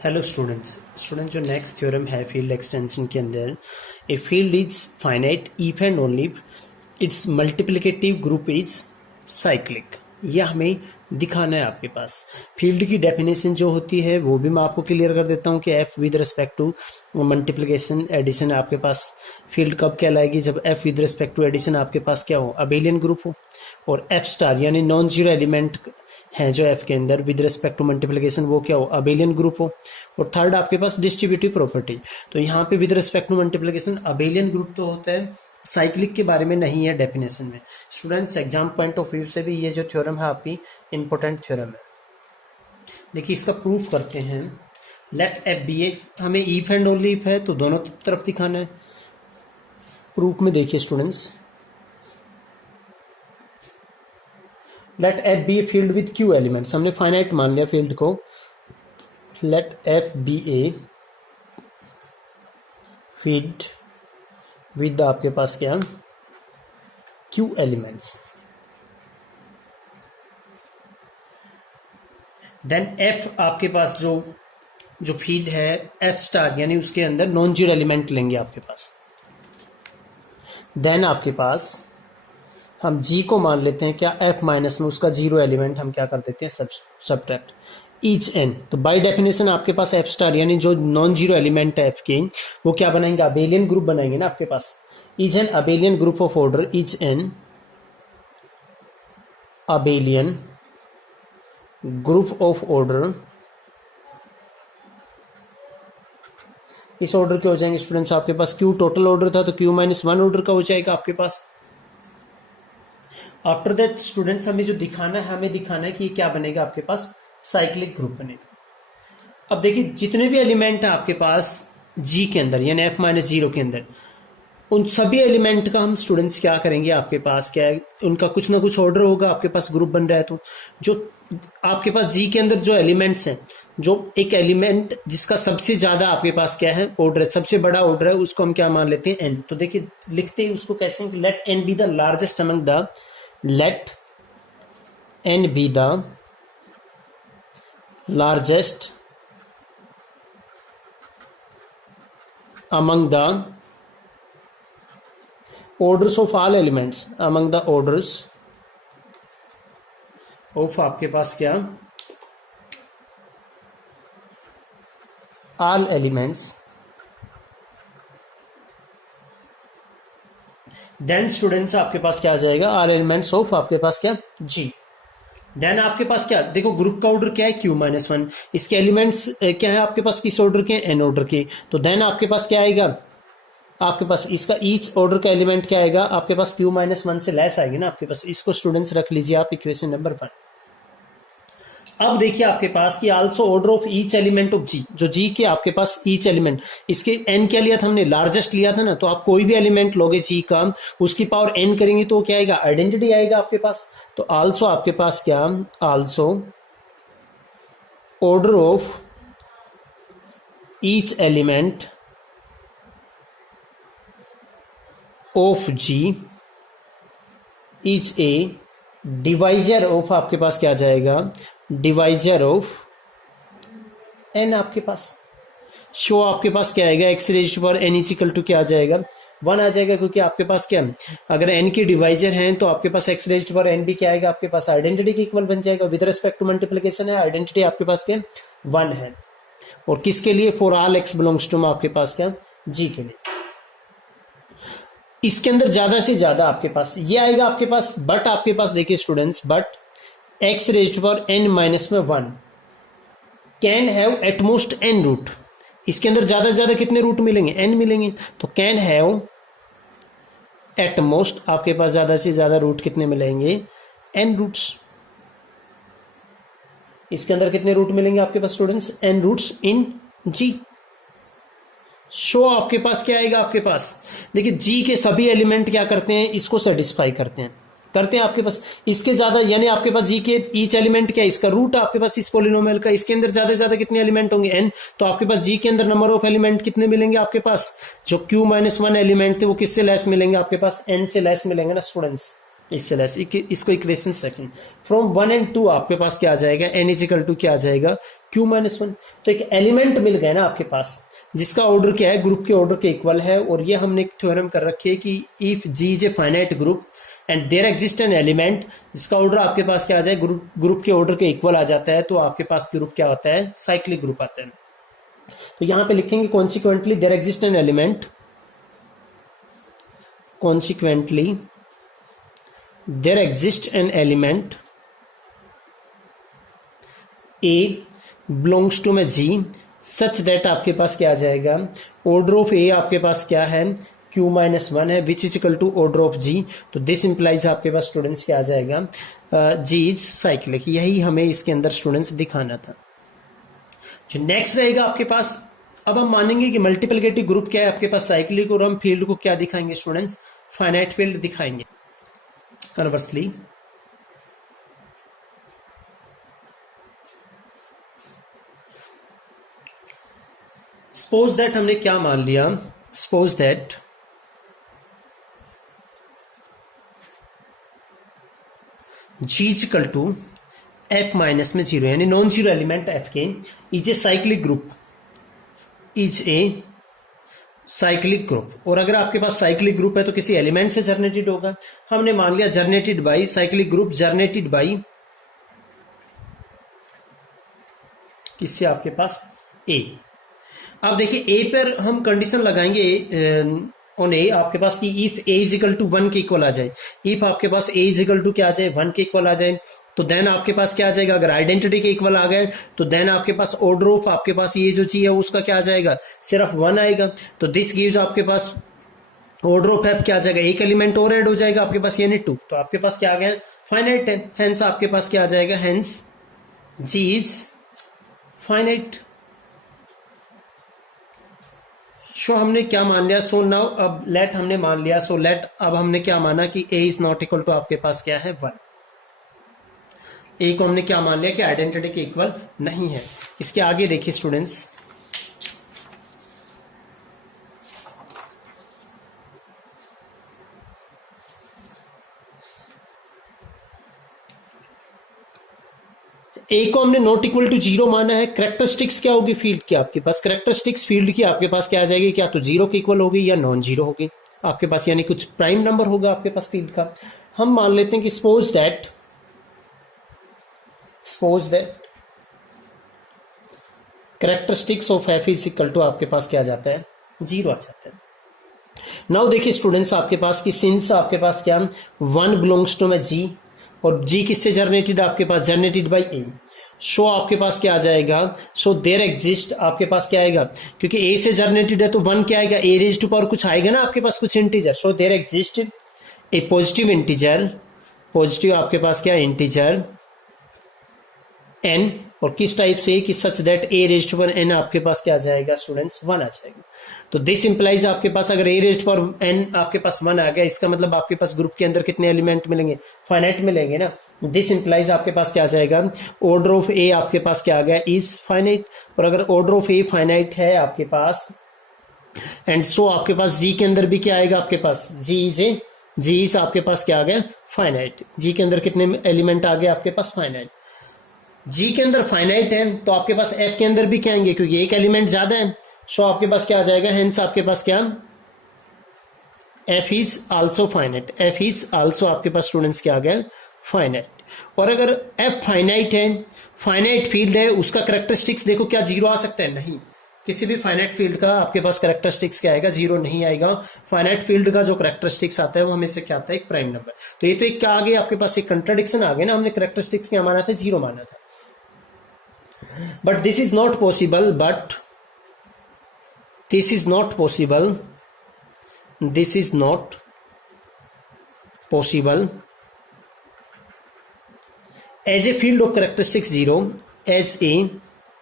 Hello students जो next theorem है field extension के अंदर, a field is finite if and only it's multiplicative group is cyclic. यह हमें दिखाना है आपके पास। फील्ड की डेफिनेशन जो होती है वो भी मैं आपको क्लियर कर देता हूँ कि F with respect to multiplication addition आपके पास फील्ड कब कहलाएगी, जब F with respect to addition आपके पास क्या हो, अबेलियन ग्रुप हो, और एफ स्टार यानी नॉन जीरो एलिमेंट है जो एफ के अंदर विद रिस्पेक्ट टू मल्टीप्लिकेशन वो क्या हो, अबेलियन ग्रुप हो। और थर्ड आपके पास डिस्ट्रीब्यूटिव प्रॉपर्टी, तो यहाँ पे with respect to multiplication abelian group तो होता है, साइक्लिक के बारे में नहीं है डेफिनेशन में। Students exam point of view से भी ये जो थ्योरम है आपकी इंपॉर्टेंट थ्योरम है। देखिए इसका प्रूफ करते हैं। लेट एफ बी ए, हमें इफ एंड ओनली इफ है तो दोनों तरफ दिखाना है। प्रूफ में देखिए students, let F be a field with Q elements, हमने फाइनाइट मान लिया फील्ड को। Let F be a field with आपके पास क्या, क्यू एलिमेंट्स। देन एफ आपके पास जो फील्ड है एफ स्टार यानी उसके अंदर नॉन जीरो एलिमेंट लेंगे आपके पास। देन आपके पास हम जी को मान लेते हैं क्या, एफ माइनस में उसका जीरो एलिमेंट हम क्या कर देते हैं, सब्ट्रैक्ट ईच एन। तो बाय डेफिनेशन आपके पास एफ स्टार यानी जो नॉन जीरो एलिमेंट है एफ के, वो क्या बनाएंगे, अबेलियन ग्रुप बनाएंगे ना आपके पास। Is an abelian group of order, is an abelian group of order. इस ऑर्डर के हो जाएंगे स्टूडेंट्स आपके पास, क्यू टोटल ऑर्डर था तो क्यू माइनस वन ऑर्डर का हो जाएगा आपके पास। आफ्टर दैट स्टूडेंट्स हमें जो दिखाना है, हमें दिखाना है कि ये क्या बनेगा आपके पास, साइक्लिक ग्रुप बनेगा। अब देखिए जितने भी एलिमेंट है आपके पास जी के अंदर यानी एफ माइनस जीरो के अंदर, उन सभी एलिमेंट का हम स्टूडेंट्स क्या करेंगे, आपके पास क्या है, उनका कुछ ना कुछ ऑर्डर होगा आपके पास, ग्रुप बन रहा है तो जो आपके पास जी के अंदर जो एलिमेंट्स हैं, जो एक एलिमेंट जिसका सबसे ज्यादा आपके पास क्या है ऑर्डर है, सबसे बड़ा ऑर्डर है, उसको हम क्या मान लेते हैं एन। तो देखिए लिखते हैं उसको कैसे, let N be the largest among the, let N be the largest among the orders of all elements, among the orders of आपके पास क्या, all elements। देन स्टूडेंट्स आपके पास क्या आ जाएगा, all elements of आपके पास क्या, जी। देन आपके पास क्या, देखो ग्रुप का ऑर्डर क्या है, क्यू माइनस वन, इसके एलिमेंट्स क्या है आपके पास, किस ऑर्डर के, एन ऑर्डर के। तो देन आपके पास क्या आएगा, आपके पास इसका ईच ऑर्डर का एलिमेंट क्या आएगा आपके पास, क्यू माइनस वन से लेस आएगी ना आपके पास। इसको स्टूडेंट्स रख लीजिए आप इक्वेशन नंबर 1। अब देखिए आपके पास कि also order of each element of G, जो जी के आपके पास ईच एलिमेंट, इसके एन क्या लिया था हमने, लार्जेस्ट लिया था ना, तो आप कोई भी एलिमेंट लोगे जी का, उसकी पावर एन करेंगे तो क्या आएगा, आइडेंटिटी आएगा आपके पास। तो आल्सो आपके पास क्या, also order of each element of G is a divisor of आपके पास क्या जाएगा, डिवाइजर ऑफ एन आपके पास। शो आपके पास क्या आएगा, एक्स रेज़ पर एन इज इक्वल टू क्या आ जाएगा, 1 आ जाएगा, क्योंकि आपके पास क्या, अगर एन के डिवाइजर हैं तो आपके पास एक्स रेज़ पर एन भी क्या आएगा आपके पास, आइडेंटिटी के इक्वल बन जाएगा। विद रिस्पेक्ट टू मल्टीप्लिकेशन है, आइडेंटिटी आपके पास क्या 1 है। और किसके लिए, for all X belongs to आपके पास क्या, जी के लिए। इसके अंदर ज्यादा से ज्यादा आपके पास ये आएगा आपके पास, बट आपके पास देखिए students, but X raised power N minus में 1 can have at most N root. इसके अंदर ज्यादा से ज्यादा कितने रूट मिलेंगे, एन मिलेंगे। तो कैन हैव एट मोस्ट आपके पास ज्यादा से ज्यादा रूट कितने मिलेंगे, एन रूट्स। इसके अंदर कितने रूट मिलेंगे आपके पास students, N roots in ji. Show आपके पास क्या आएगा आपके पास, देखिए जी के सभी एलिमेंट क्या करते हैं, इसको सेटिस्फाई करते हैं आपके पास। इसके ज्यादा यानी आपके पास जी के ईच एलिमेंट क्या है, इसका रूट आपके पास इस पोलिनोमियल का, इसके अंदर ज्यादा से ज्यादा कितने एलिमेंट होंगे, एन। तो आपके पास जी के अंदर नंबर ऑफ एलिमेंट कितने मिलेंगे आपके पास, जो क्यू माइनस वन एलिमेंट थे वो किससे लेस मिलेंगे आपके पास, एन से लेस मिलेंगे ना स्टूडेंट्स। इससे लेस। इसको इक्वेशन सेकंड, फ्रॉम 1 and 2 आपके पास क्या आ जाएगा, n इज इक्वल टू क्या आ जाएगा, q-1। तो एक एलिमेंट मिल गया ना आपके पास जिसका ऑर्डर क्या है, ग्रुप के ऑर्डर के इक्वल है। और ये हमने एक थ्योरम कर रखी है कि if g is a finite group and there exist an element जिसका ऑर्डर आपके पास क्या आ जाए, ग्रुप के ऑर्डर के इक्वल आ जाता है, तो आपके पास ग्रुप क्या होता है, साइक्लिक ग्रुप आता है। तो यहां पे लिखेंगे consequently there exist an element, consequently there exists an element A belongs to में G such that आपके पास क्या आ जाएगा, order of A आपके पास क्या है, q-1 है, which is equal to order of G। तो this implies आपके पास स्टूडेंट्स क्या आ जाएगा, G is cyclic। यही हमें इसके अंदर स्टूडेंट्स दिखाना था। जो नेक्स्ट रहेगा आपके पास, अब हम मानेंगे कि मल्टीप्लिकेटिव ग्रुप क्या है आपके पास, साइक्लिक, और हम फील्ड को क्या दिखाएंगे स्टूडेंट्स, फाइनाइट फील्ड दिखाएंगे। Conversely, suppose that हमने क्या मान लिया, suppose that G is equal to f minus में 0, यानी नॉन जीरो एलिमेंट f के is a cyclic group, is a cyclic group. और अगर आपके पास साइक्लिक ग्रुप है तो किसी एलिमेंट से जनरेटेड होगा। हमने मान लिया generated by cyclic group, generated by किससे, आपके पास ए। अब देखिए ए पर हम कंडीशन लगाएंगे ऑन ए आपके पास कि if A is equal to 1 के इक्वल आ जाए, इफ आपके पास ए इज इक्वल टू क्या आ जाए, 1 के इक्वल आ जाए, तो देन आपके पास क्या आ जाएगा, अगर आइडेंटिटी के इक्वल आ गए तो देन आपके पास ऑर्डर ऑफ आपके पास ये जो चीज है उसका क्या आ जाएगा, सिर्फ 1 आएगा। तो दिस गिव्स आपके पास ऑर्डर ऑफ एफ क्या आ जाएगा, एक एलिमेंट और ऐड हो जाएगा आपके पास, यानी 2। तो आपके पास क्या आ गया, फाइनाइट है, हेंस आपके पास क्या आ जाएगा, हेंस जी इज फाइनाइट। सो हमने क्या मान लिया, सो नाउ अब लेट हमने मान लिया, सो लेट अब हमने क्या माना कि ए इज नॉट इक्वल टू आपके पास क्या है, 1। ए को हमने क्या मान लिया कि आइडेंटिटी के इक्वल नहीं है। इसके आगे देखिए स्टूडेंट्स, ए को हमने नॉट इक्वल टू 0 माना है। कैरेक्टरिस्टिक्स क्या होगी फील्ड की, आपके पास कैरेक्टरिस्टिक्स फील्ड की आपके पास क्या आ जाएगी, क्या तो 0 के इक्वल होगी या नॉन जीरो होगी आपके पास, यानी कुछ प्राइम नंबर होगा आपके पास फील्ड का। हम मान लेते हैं कि suppose that characteristics of F is equal to आपके पास क्या आ जाता है, 0 आ जाता है। नाउ देखिए स्टूडेंट्स आपके पास कि सिंस आपके पास क्या 1 बिलोंग्स टू में जी, और जी किससे जनरेटेड, आपके पास जनरेटेड बाय ए। सो आपके पास क्या आ जाएगा, सो देयर एग्जिस्ट आपके पास क्या आएगा, क्योंकि ए से जनरेटेड है तो 1 क्या आएगा, ए रेज टू पावर कुछ आएगा ना आपके पास, कुछ integer. So there exist a positive integer, positive आपके पास क्या इंटीजर एन, और किस टाइप से कि such that A raise to power N आपके पास क्या आ जाएगा स्टूडेंट्स, 1 आ जाएगा। तो दिस इंप्लाइज आपके पास अगर ए रेज टू पावर एन आपके पास 1 आ गया, इसका मतलब आपके पास ग्रुप के अंदर कितने एलिमेंट मिलेंगे, फाइनाइट मिलेंगे ना। दिस इंप्लाइज आपके पास क्या आ जाएगा, ऑर्डर ऑफ ए आपके पास क्या आ गया, इज फाइनाइट। और अगर ऑर्डर ऑफ ए फाइनाइट है आपके पास, एंड सो आपके पास जी के अंदर भी क्या आएगा आपके पास, जी इज आपके पास क्या आ गया, फाइनाइट। जी के अंदर कितने एलिमेंट आ गए आपके पास, फाइनाइट। जी के अंदर फाइनाइट है तो आपके पास एफ के अंदर भी क्या आएंगे, क्योंकि एक एलिमेंट ज्यादा है। सो आपके पास क्या आ जाएगा, हेंस आपके पास क्या, F is also finite, F is also आपके पास स्टूडेंट्स क्या आ गया, फाइनाइट। और अगर एफ फाइनाइट है, फाइनाइट फील्ड है, उसका कैरेक्टरिस्टिक्स देखो क्या 0 आ सकता है, नहीं। किसी भी फाइनाइट फील्ड का आपके पास कैरेक्टरिस्टिक्स क्या आएगा, 0 नहीं आएगा। फाइनाइट फील्ड का जो कैरेक्टरिस्टिक्स आता है वो हमेशा क्या आता है, एक प्राइम नंबर। तो ये तो एक क्या आ गया आपके पास, एक कंट्राडिक्शन आ गया ना, हमने कैरेक्टरिस्टिक्स क्या माना था, 0 माना था। But this is not possible, this is not possible as a field of characteristics 0, as a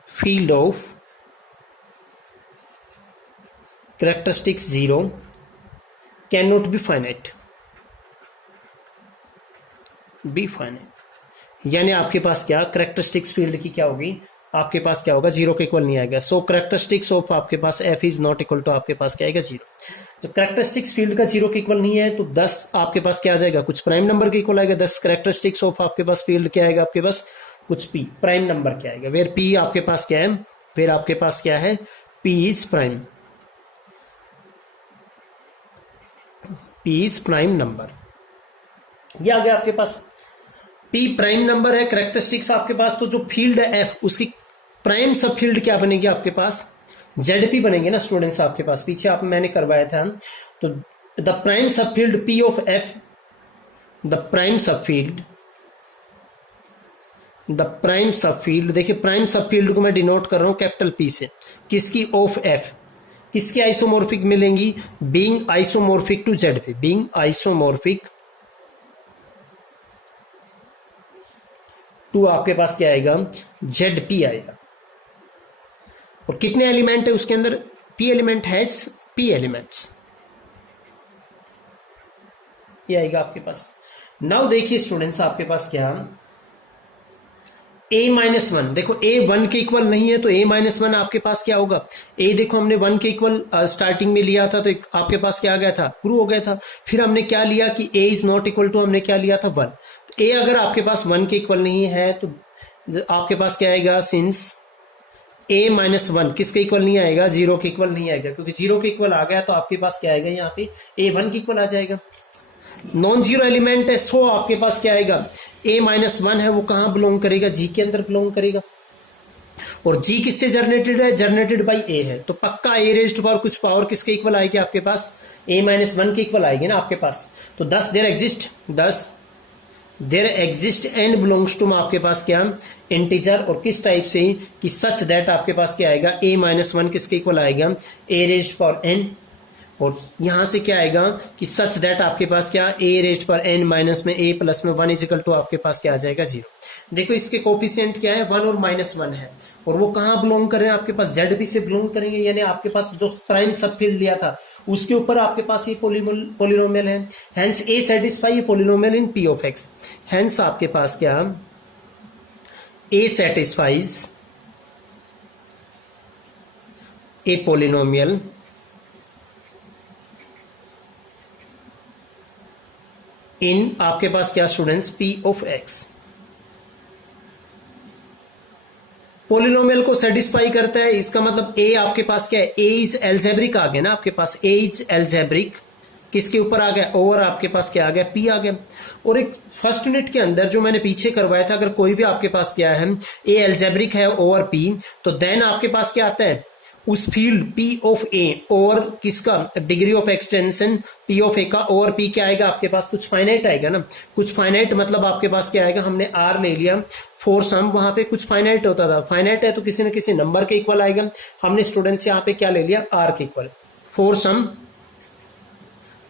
field of characteristics 0 cannot be finite, यानी आपके पास क्या कैरेक्टरिस्टिक्स फील्ड की क्या होगी, आपके पास क्या होगा, जीरो के इक्वल नहीं आएगा। सो करेक्टरिस्टिक्स ऑफ आपके पास f is not equal to आपके पास क्या आएगा, जीरो। जब करेक्टरिस्टिक्स फील्ड का जीरो के इक्वल नहीं है तो 10 आपके पास क्या आ जाएगा, कुछ प्राइम नंबर के इक्वल आएगा। 10 करेक्टरिस्टिक्स ऑफ आपके पास फील्ड क्या आएगा, आपके पास कुछ पी प्राइम नंबर क्या आएगा, वेयर पी आपके पास क्या है, फिर आपके पास क्या है, P is prime, P is prime number. ये आ गया आपके पास, पी प्राइम नंबर है, करेक्टरिस्टिक्स आपके पास। तो जो फील्ड है एफ, उसकी प्राइम सब फील्ड क्या बनेगी आपके पास, जेडपी बनेंगे ना स्टूडेंट्स आपके पास, पीछे आप मैंने करवाया था। तो द प्राइम सब field P of F, the prime सब फील्ड, द प्राइम सब फील्ड, देखिए प्राइम सब फील्ड को मैं डिनोट कर रहा हूं कैपिटल पी से, किसकी, ऑफ एफ, किसकी आइसोमॉर्फिक मिलेंगी, being isomorphic to ZP, being isomorphic to आपके पास क्या आएगा, जेडपी आएगा। और कितने एलिमेंट है उसके अंदर, P element has P elements, ये आएगा आपके पास। नाउ देखिए स्टूडेंट्स आपके पास क्या, a माइनस वन, देखो a 1 के इक्वल नहीं है तो a माइनस वन आपके पास क्या होगा, a देखो हमने 1 के इक्वल स्टार्टिंग में लिया था तो आपके पास क्या आ गया था, प्रूव हो गया था। फिर हमने क्या लिया कि a is not equal to, हमने क्या लिया था 1। तो a अगर आपके पास 1 के इक्वल नहीं है तो आपके पास क्या आएगा, सिंस a माइनस वन किसके इक्वल नहीं आएगा, 0 के इक्वल नहीं आएगा, क्योंकि 0 के इक्वल आ गया तो आपके पास क्या आएगा, यहाँ पे a 1 के इक्वल आ जाएगा। नॉन जीरो एलिमेंट है, सो आपके पास क्या आएगा, a माइनस वन है वो कहां बिलोंग करेगा, g के अंदर बिलोंग करेगा। और g किससे जनरेटेड है, जनरेटेड बाई a है, तो पक्का a रेज्ड पावर कुछ पावर किसके इक्वल आएगी आपके पास, a माइनस वन के इक्वल आएगी ना आपके पास। तो 10 there exist and belongs to आपके पास क्या, इंटीजर, और किस टाइप से, कि सच दैट आपके पास क्या आएगा, a माइनस वन किसके इक्वल आएगा, a रेज्ड पावर n, और यहां से क्या आएगा कि सच दैट आपके पास क्या, a रेज्ड पर n माइनस में a प्लस में 1 इजिकल टू आपके पास क्या आ जाएगा, 0। देखो इसके कोफिशिएंट क्या है, 1 और -1 है, और वो कहां बिलोंग कर रहे हैं आपके पास, जेड से बिलोंग करेंगे, यानी आपके पास जो प्राइम सब फील्ड लिया था उसके ऊपर आपके पास ये पोलिनोमियल है, हेंस a सेटिस्फाई ये polynomial in p of x, hence आपके पास क्या, a सेटिस्फाइज ए पोलिनोमियल इन आपके पास क्या students, p of x। Polynomial को सेटिस्फाई करता है, इसका मतलब a आपके पास क्या है, a इज एल्जेब्रिक आ गया ना आपके पास, a इज एल्जेब्रिक किसके ऊपर आ गया, ओवर आपके पास क्या आ गया, p आ गया। और एक फर्स्ट यूनिट के अंदर जो मैंने पीछे करवाया था, अगर कोई भी आपके पास क्या है, a एल्जेब्रिक है ओवर p, तो देन आपके पास क्या आता है, उस फील्ड P ऑफ A और किसका, degree of extension P of A का, और P क्या आएगा आपके पास, कुछ फाइनाइट आएगा ना, कुछ फाइनाइट मतलब आपके पास क्या आएगा, हमने R ले लिया फॉर सम, वहां पे कुछ फाइनाइट होता था, फाइनाइट है तो किसी न किसी नंबर के इक्वल आएगा, हमने स्टूडेंट्स यहाँ पे क्या ले लिया, R के equal, for some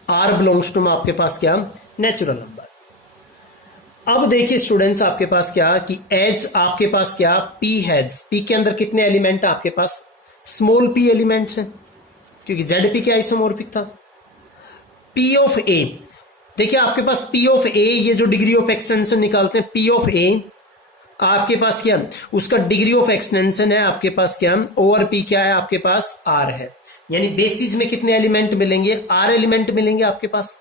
R belongs to आपके पास क्या, नेचुरल नंबर। अब देखिए स्टूडेंट्स आपके पास क्या, कि एज आपके पास क्या, P हैज, P के अंदर कितने एलिमेंट है आपके पास, स्मॉल p एलिमेंट्स है, क्योंकि जेडपी के आइसोमॉर्फिक था। p ऑफ a, देखिए आपके पास p ऑफ a, ये जो डिग्री ऑफ एक्सटेंशन निकालते हैं, p ऑफ a आपके पास क्या, उसका डिग्री ऑफ एक्सटेंशन है आपके पास क्या, ओवर p क्या है आपके पास, r है, यानी बेसिस में कितने एलिमेंट मिलेंगे, r एलिमेंट मिलेंगे आपके पास।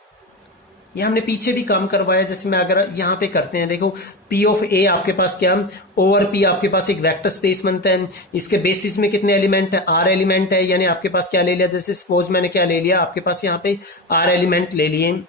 ये हमने पीछे भी काम करवाया, जैसे मैं अगर यहां पे करते हैं, देखो P ऑफ A आपके पास क्या, ओवर P आपके पास एक वेक्टर स्पेस बनता है, इसके बेसिस में कितने एलिमेंट है, R एलिमेंट है, यानी आपके पास क्या ले लिया, जैसे सपोज मैंने क्या ले लिया, आपके पास यहाँ पे R एलिमेंट ले लिए,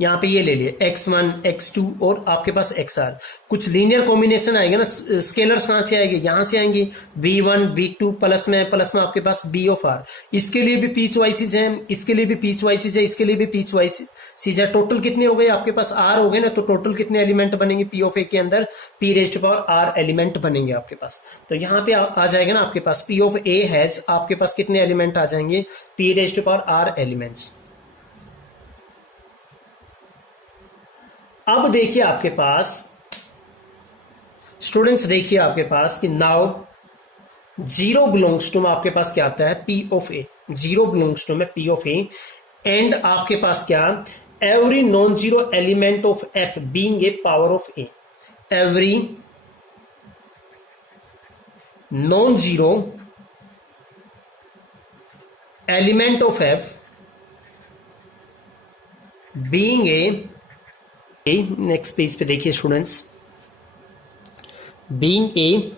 यहाँ पे ये ले लिए x1 x2 और आपके पास xr, कुछ लीनियर कॉम्बिनेशन आएगा ना, स्केलर्स कहां से आएंगे, यहां से आएंगे, v1 v2 प्लस में आपके पास b ऑफ r, इसके लिए भी p चॉइसेस हैं, इसके लिए भी p चॉइसेस है, इसके लिए भी p चॉइसेस है, टोटल कितने हो गए आपके पास, r हो गए ना, तो टोटल कितने एलिमेंट बनेंगे p ऑफ a के अंदर, p raised power r element बनेंगे आपके पास। तो यहाँ पे आ जाएगा ना आपके पास p ऑफ a हैज, आपके पास कितने एलिमेंट आ जाएंगे, p raised power r elements. अब देखिए आपके पास स्टूडेंट्स, देखिए आपके पास कि नाउ जीरो बिलोंग्स टू में आपके पास क्या आता है, P of A, zero belongs to में P ऑफ A, एंड आपके पास क्या, every non zero element of F being a power of A, every non zero element of F being a next page पे देखिए students, being a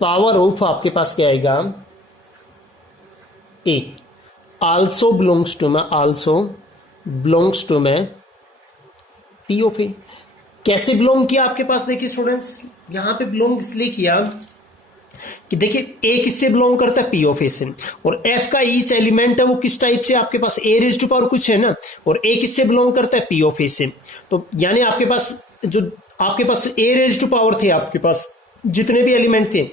power of आपके पास क्या आएगा ए, आल्सो बिलोंग्स टू में पी ऑफ ए। कैसे belong किया आपके पास, देखिए स्टूडेंट्स यहां पे बिलोंग इसलिए किया कि देखिए ए किससे बिलोंग करता है, पी ऑफ ए से, और एफ का ईच एलिमेंट है वो किस टाइप से, आपके पास ए रेज टू पावर कुछ है ना, और ए किससे बिलोंग करता है, पी ऑफ ए से। तो यानी आपके पास जो आपके पास ए रेज टू पावर थे, आपके पास जितने भी एलिमेंट थे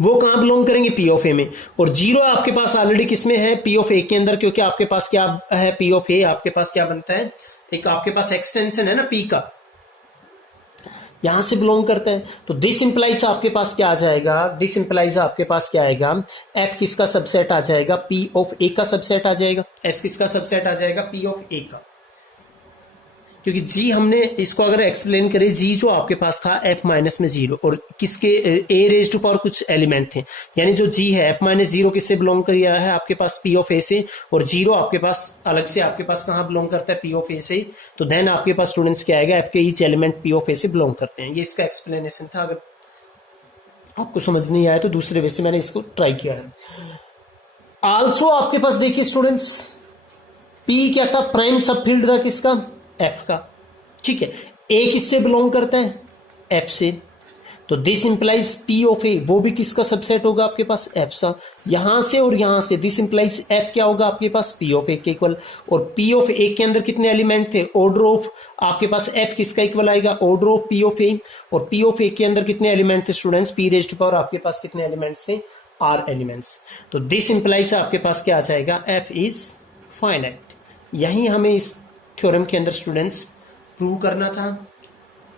वो कहां बिलोंग करेंगे, पी ऑफ ए में। और जीरो आपके पास ऑलरेडी किसमें है, पी ऑफ ए के अंदर, क्योंकि आपके पास क्या है, पी ऑफ ए आपके पास क्या बनता है, एक आपके पास एक्सटेंशन है ना पी का, यहां से बिलोंग करता है। तो दिस इंप्लाइज आपके पास क्या आ जाएगा, दिस इंप्लाइज आपके पास क्या आएगा, एफ किसका सबसेट आ जाएगा, पी ऑफ ए का सबसेट आ जाएगा, एस किसका सबसेट आ जाएगा, पी ऑफ ए का। क्योंकि जी हमने इसको अगर एक्सप्लेन करें, जी जो आपके पास था एफ माइनस में जीरो, और किसके ए रेज टू पावर कुछ एलिमेंट थे, यानी जो जी है एफ माइनस जीरो किससे बिलोंग किया है, आपके पास पी ऑफ ए से, और जीरो आपके पास अलग से आपके पास कहां बिलोंग करता है, पी ऑफ ए से। तो देन आपके पास स्टूडेंट्स क्या आएगा, एफ के ईच एलिमेंट पी ऑफ ए से बिलोंग करते हैं। ये इसका एक्सप्लेनेशन था, अगर आपको समझ नहीं आया तो दूसरे वे से मैंने इसको ट्राई किया है। आल्सो आपके पास देखिए स्टूडेंट्स, पी क्या था, प्राइम सब फील्ड था किसका, एफ का, ठीक है। ए किससे बिलोंग करता है, एफ से, तो दिस इंप्लाइज पी ऑफ ए वो भी किसका सबसेट होगा, आपके पास एफ सा। यहां से और यहां से दिस इंप्लाइज एफ क्या होगा, आपके पास पी ऑफ ए के इक्वल, और पी ऑफ ए के अंदर कितने एलिमेंट थे, ऑर्डर ऑफ, आपके पास एफ किसका इक्वल आएगा, order of P of A, और पी ऑफ ए के अंदर कितने एलिमेंट थे students, P raise to power आपके पास कितने एलिमेंट थे, आर एलिमेंट्स। तो दिस इंप्लाइज आपके पास क्या आ जाएगा, एफ इज फाइनाइट। यही हमें इस थ्योरम के अंदर स्टूडेंट्स प्रूव करना था,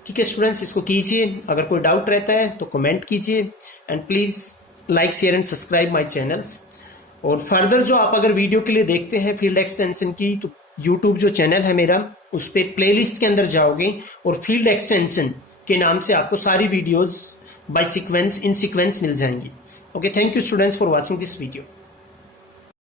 ठीक है स्टूडेंट्स। इसको कीजिए, अगर कोई डाउट रहता है तो कमेंट कीजिए, and please like share and subscribe my channels. और फर्दर जो आप अगर वीडियो के लिए देखते हैं फील्ड एक्सटेंशन की, तो यूट्यूब जो चैनल है मेरा, उस पर प्लेलिस्ट के अंदर जाओगे और फील्ड एक्सटेंशन के नाम से आपको सारी videos by sequence in sequence मिल जाएंगी। Okay, thank you students for watching this video.